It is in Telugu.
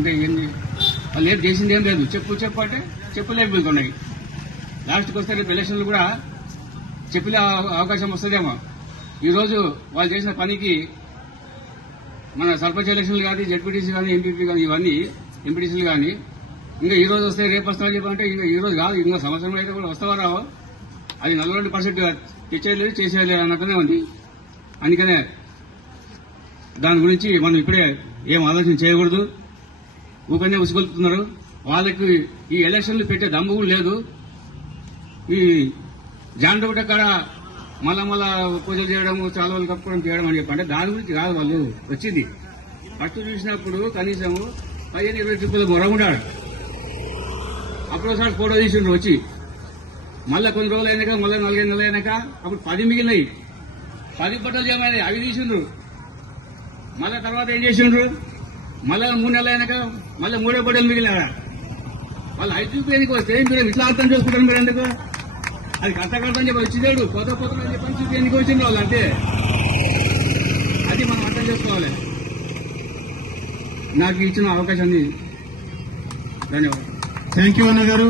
అంటే ఏంది వాళ్ళు ఏం చేసింది ఏం లేదు. చెప్పు అంటే చెప్పులేక వెళ్తున్నాయి. లాస్ట్కి వస్తే రేపు ఎలక్షన్లు కూడా చెప్పులే అవకాశం వస్తుందేమో. ఈరోజు వాళ్ళు చేసిన పనికి మన సర్పంచ్ ఎలక్షన్లు కానీ, జడ్పీటీసీ కానీ, ఎంపీపీ కానీ, ఇవన్నీ ఎంపీటీసీలు కానీ ఇంకా ఈ రోజు వస్తే రేపు వస్తామని చెప్పంటే ఈ రోజు కాదు, ఇంకో సంవత్సరం అయితే కూడా వస్తావా రావో అది 42% తెచ్చేయలేదు, చేసేయలేదు అన్నట్టునే ఉంది. అందుకనే దాని గురించి మనం ఇప్పుడే ఏం ఆలోచన చేయకూడదు. ఊపనే ఉసుగొలుపుతున్నారు. వాళ్ళకి ఈ ఎలక్షన్లు పెట్టే దమ్ము కూడా లేదు. ఈ జాండబుట్ట కాడ మళ్ళా పూజలు చేయడం, చాలువలు కప్పుకోవడం చేయడం అని చెప్పంటే దాని గురించి కాదు వాళ్ళు వచ్చింది. ఫస్ట్ చూసినప్పుడు కనీసం 15-20 ట్రిప్పులు మొరగుండాడు. అప్పుడు ఒకసారి ఫోటో తీసిండ్రు వచ్చి. మళ్ళీ కొన్ని రోజులు అయినాక, మళ్ళీ 4 నెలలు అయినాక అప్పుడు 10 మిగిలినాయి. 10 బట్టలు చేయమని అవి తీసిండ్రు. మళ్ళా తర్వాత ఏం చేసిండ్రు, మళ్ళా 3 నెలలు అయినాక మళ్ళీ 3 బట్టలు మిగిలినారా. వాళ్ళు 5 చూపేందుకు వస్తే మీరు ఇట్లా అర్థం చేసుకుంటారు. మీరు ఎందుకు అది కష్టకడతాని చెప్పి వచ్చిదేడు కొత్త అని చెప్పని చూపి ఎందుకు వచ్చిండ్రు వాళ్ళు. అంటే అది మనం అర్థం చేసుకోవాలి. నాకు ఇచ్చిన అవకాశాన్ని ధన్యవాదాలు. థ్యాంక్ యూ అన్న గారు.